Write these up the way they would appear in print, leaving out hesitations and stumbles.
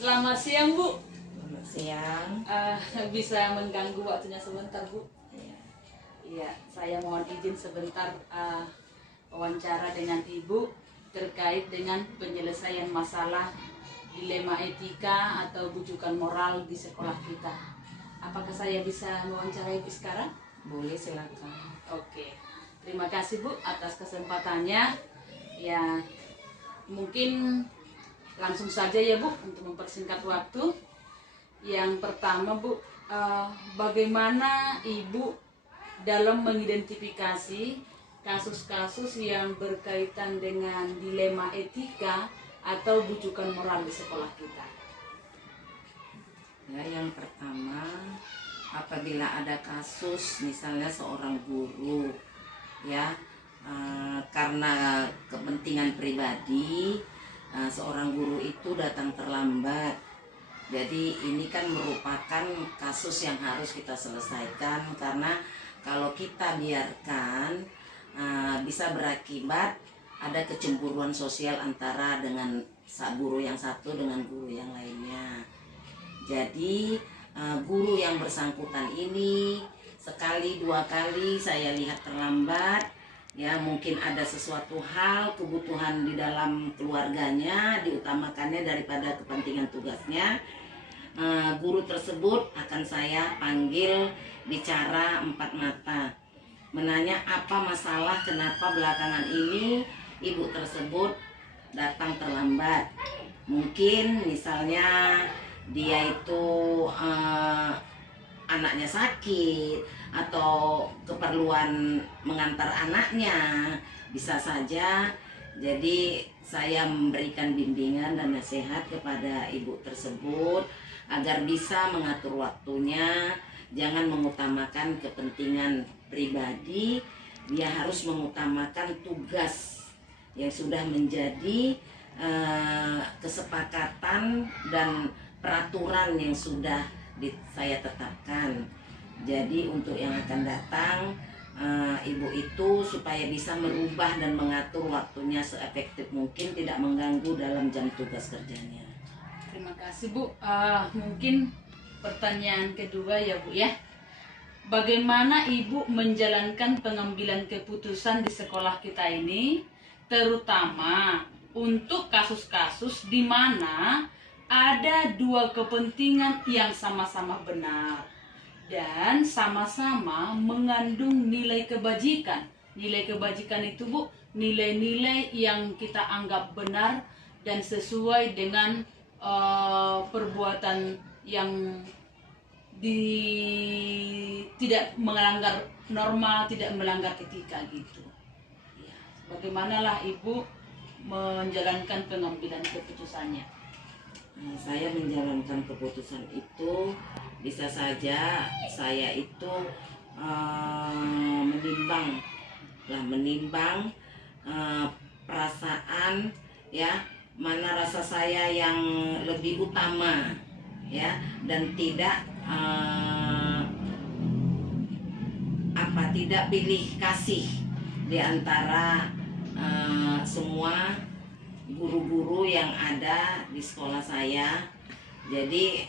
Selamat siang, Bu. Selamat siang. Bisa mengganggu waktunya sebentar, Bu? Ya. Iya, saya mohon izin sebentar wawancara dengan Ibu terkait dengan penyelesaian masalah dilema etika atau bujukan moral di sekolah kita. Apakah saya bisa mewawancarai Ibu sekarang? Boleh, silakan. Oke, terima kasih Bu atas kesempatannya. Ya, mungkin langsung saja ya Bu untuk mempersingkat waktu. Yang pertama Bu, bagaimana Ibu dalam mengidentifikasi kasus-kasus yang berkaitan dengan dilema etika atau bujukan moral di sekolah kita? Ya, yang pertama, apabila ada kasus misalnya seorang guru ya karena kepentingan pribadi seorang guru itu datang terlambat. Jadi ini kan merupakan kasus yang harus kita selesaikan, karena kalau kita biarkan bisa berakibat ada kecemburuan sosial antara dengan guru yang satu dengan guru yang lainnya. Jadi guru yang bersangkutan ini sekali dua kali saya lihat terlambat, ya mungkin ada sesuatu hal kebutuhan di dalam keluarganya diutamakannya daripada kepentingan tugasnya. Guru tersebut akan saya panggil bicara empat mata, menanya apa masalah, kenapa belakangan ini ibu tersebut datang terlambat. Mungkin misalnya dia itu anaknya sakit atau keperluan mengantar anaknya, bisa saja. Jadi saya memberikan bimbingan dan nasihat kepada ibu tersebut agar bisa mengatur waktunya, jangan mengutamakan kepentingan pribadi. Dia harus mengutamakan tugas yang sudah menjadi kesepakatan dan peraturan yang sudah saya tetapkan. Jadi untuk yang akan datang, ibu itu supaya bisa merubah dan mengatur waktunya seefektif mungkin, tidak mengganggu dalam jam tugas kerjanya. Terima kasih Bu. Mungkin pertanyaan kedua ya Bu ya. Bagaimana Ibu menjalankan pengambilan keputusan di sekolah kita ini, terutama untuk kasus-kasus di mana ada dua kepentingan yang sama-sama benar dan sama-sama mengandung nilai kebajikan. Nilai kebajikan itu Bu, nilai-nilai yang kita anggap benar dan sesuai dengan perbuatan yang tidak melanggar norma, tidak melanggar etika gitu. Ya, bagaimanalah Ibu menjalankan pengambilan keputusannya? Saya menjalankan keputusan itu bisa saja saya itu menimbang perasaan, ya, mana rasa saya yang lebih utama, ya, dan tidak tidak pilih kasih di antara semua guru-guru yang ada di sekolah saya. Jadi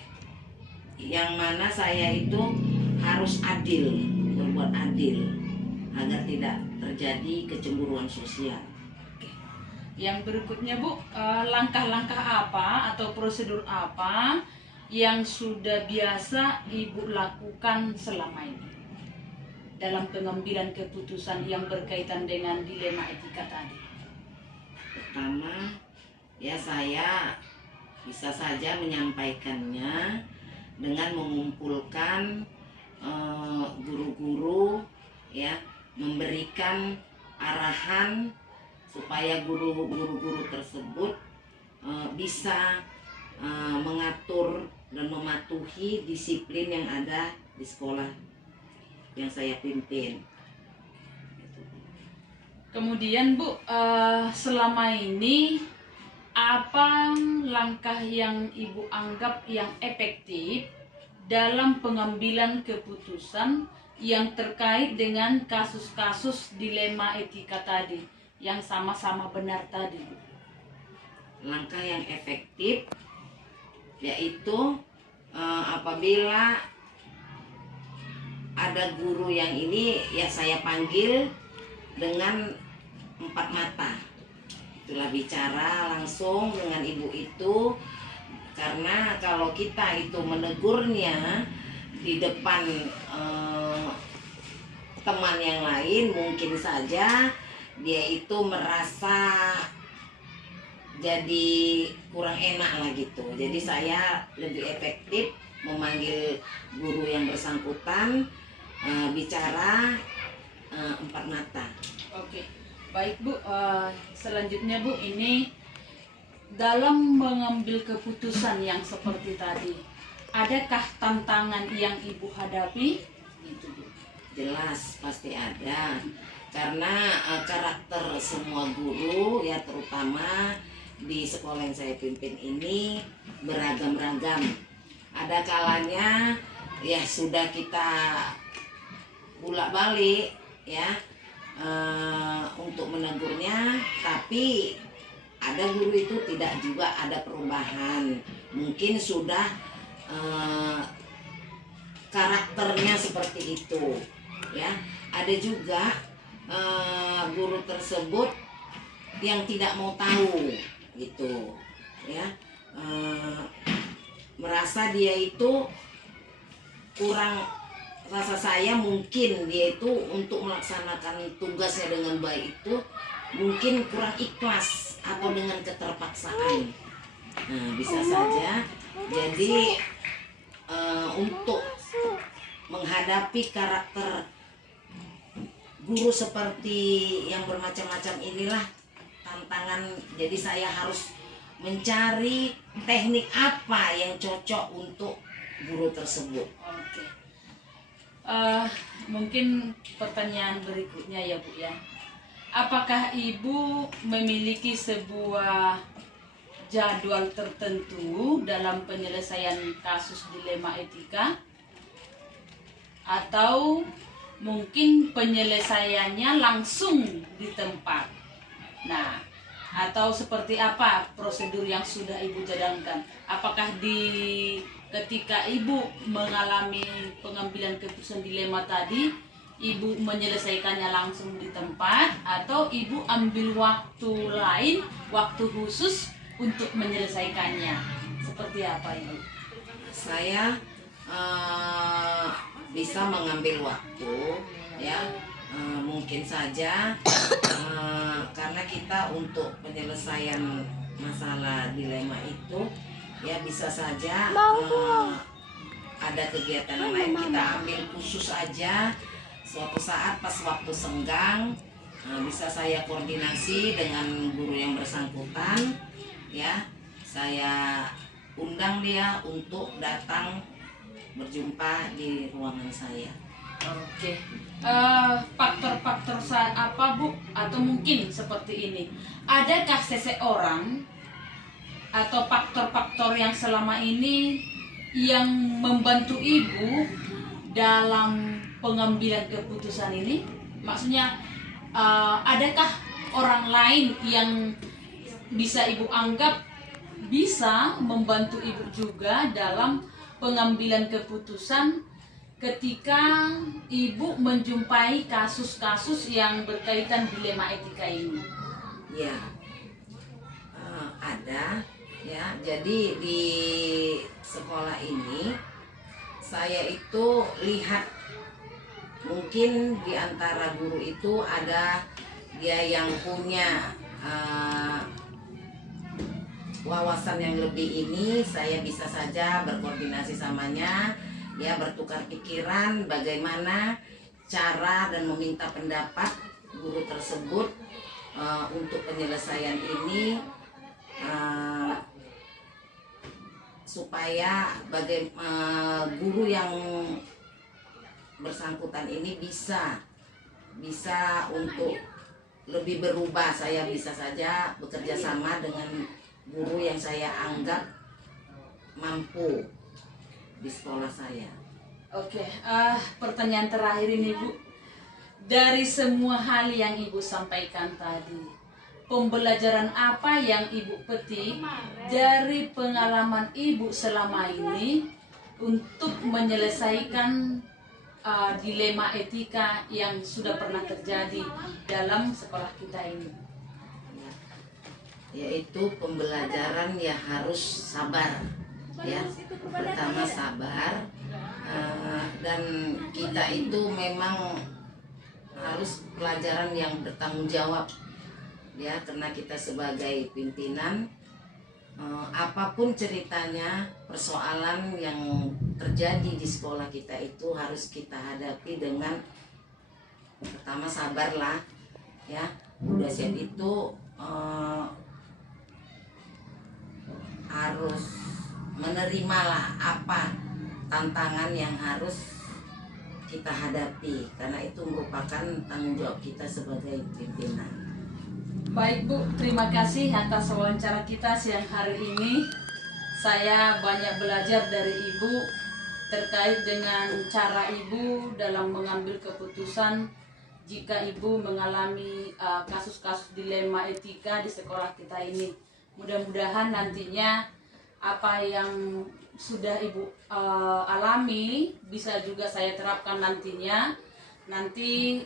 yang mana saya itu harus adil, berbuat adil agar tidak terjadi kecemburuan sosial. Yang berikutnya Bu, langkah-langkah apa atau prosedur apa yang sudah biasa Ibu lakukan selama ini dalam pengambilan keputusan yang berkaitan dengan dilema etika tadi? Pertama, ya saya bisa saja menyampaikannya dengan mengumpulkan guru-guru, ya, memberikan arahan supaya guru-guru tersebut bisa mengatur dan mematuhi disiplin yang ada di sekolah yang saya pimpin. Kemudian Bu, selama ini apa langkah yang Ibu anggap yang efektif dalam pengambilan keputusan yang terkait dengan kasus-kasus dilema etika tadi yang sama-sama benar tadi? Langkah yang efektif yaitu apabila ada guru yang ini ya saya panggil dengan 4 mata. Itulah bicara langsung dengan ibu itu, karena kalau kita itu menegurnya di depan teman yang lain, mungkin saja dia itu merasa jadi kurang enak lah gitu. Jadi saya lebih efektif memanggil guru yang bersangkutan, bicara 4 mata. Oke, baik Bu. Selanjutnya Bu, ini dalam mengambil keputusan yang seperti tadi, adakah tantangan yang Ibu hadapi? Gitu Bu. Jelas pasti ada, karena karakter semua guru ya, terutama di sekolah yang saya pimpin ini beragam-ragam. Ada kalanya ya sudah kita bolak-balik ya untuk menegurnya, tapi ada guru itu tidak juga ada perubahan, mungkin sudah karakternya seperti itu ya. Ada juga guru tersebut yang tidak mau tahu gitu ya, merasa dia itu kurang, rasa saya mungkin dia itu untuk melaksanakan tugasnya dengan baik itu mungkin kurang ikhlas atau dengan keterpaksaan. Nah, bisa saja. Jadi untuk menghadapi karakter guru seperti yang bermacam-macam inilah tantangan. Jadi saya harus mencari teknik apa yang cocok untuk guru tersebut. Oke. Mungkin pertanyaan berikutnya ya Bu ya. Apakah Ibu memiliki sebuah jadwal tertentu dalam penyelesaian kasus dilema etika? Atau mungkin penyelesaiannya langsung di tempat? Nah, atau seperti apa prosedur yang sudah Ibu jalankan? Apakah ketika Ibu mengalami pengambilan keputusan dilema tadi, Ibu menyelesaikannya langsung di tempat, atau Ibu ambil waktu lain, waktu khusus untuk menyelesaikannya? Seperti apa Ibu? Saya bisa mengambil waktu ya, mungkin saja karena kita untuk penyelesaian masalah dilema itu ya bisa saja ada kegiatan lain, kita ambil khusus aja suatu saat pas waktu senggang. Bisa saya koordinasi dengan guru yang bersangkutan ya, saya undang dia untuk datang berjumpa di ruangan saya. Oke. Faktor-faktor apa Bu? Atau mungkin seperti ini, adakah seseorang atau faktor-faktor yang selama ini yang membantu Ibu dalam pengambilan keputusan ini? Maksudnya adakah orang lain yang bisa Ibu anggap bisa membantu Ibu juga dalam pengambilan keputusan ketika Ibu menjumpai kasus-kasus yang berkaitan dilema etika ini? Ya, ada ya. Jadi di sekolah ini saya itu lihat mungkin di antara guru itu ada dia yang punya wawasan yang lebih ini, saya bisa saja berkoordinasi samanya ya, bertukar pikiran bagaimana cara dan meminta pendapat guru tersebut untuk penyelesaian ini, supaya guru yang bersangkutan ini bisa untuk lebih berubah. Saya bisa saja bekerja sama dengan guru yang saya anggap mampu di sekolah saya. Oke, pertanyaan terakhir ini Bu, dari semua hal yang Ibu sampaikan tadi, pembelajaran apa yang Ibu petik dari pengalaman Ibu selama ini untuk menyelesaikan dilema etika yang sudah pernah terjadi dalam sekolah kita ini. Yaitu pembelajaran yang harus sabar, ya. Pertama sabar, dan kita itu memang harus pelajaran yang bertanggung jawab, ya, karena kita sebagai pimpinan, apapun ceritanya, persoalan yang terjadi di sekolah kita itu harus kita hadapi dengan pertama sabarlah, ya. Udah siap itu harus menerimalah apa tantangan yang harus kita hadapi, karena itu merupakan tanggung jawab kita sebagai pimpinan. Baik Bu, terima kasih atas wawancara kita siang hari ini. Saya banyak belajar dari Ibu terkait dengan cara Ibu dalam mengambil keputusan jika Ibu mengalami kasus-kasus dilema etika di sekolah kita ini. Mudah-mudahan nantinya apa yang sudah Ibu alami bisa juga saya terapkan nantinya. Nanti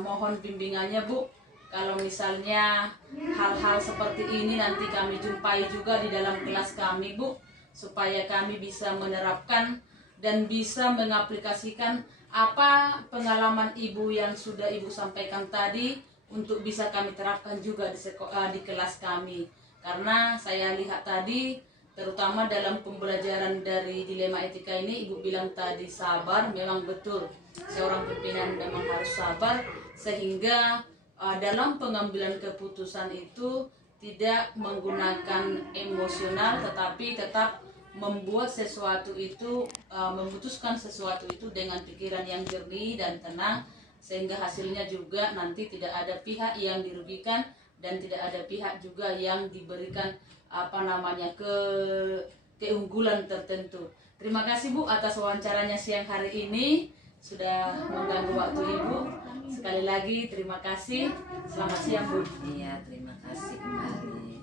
mohon bimbingannya Bu. Kalau misalnya hal-hal seperti ini nanti kami jumpai juga di dalam kelas kami Bu, supaya kami bisa menerapkan dan bisa mengaplikasikan apa pengalaman Ibu yang sudah Ibu sampaikan tadi untuk bisa kami terapkan juga di kelas kami. Karena saya lihat tadi terutama dalam pembelajaran dari dilema etika ini, Ibu bilang tadi sabar, memang betul seorang pimpinan memang harus sabar sehingga dalam pengambilan keputusan itu tidak menggunakan emosional, tetapi tetap membuat sesuatu itu, memutuskan sesuatu itu dengan pikiran yang jernih dan tenang, sehingga hasilnya juga nanti tidak ada pihak yang dirugikan dan tidak ada pihak juga yang diberikan keunggulan tertentu. Terima kasih Bu atas wawancaranya siang hari ini, sudah mengganggu waktu Ibu. Sekali lagi terima kasih. Selamat siang Bu. Iya, terima kasih kembali.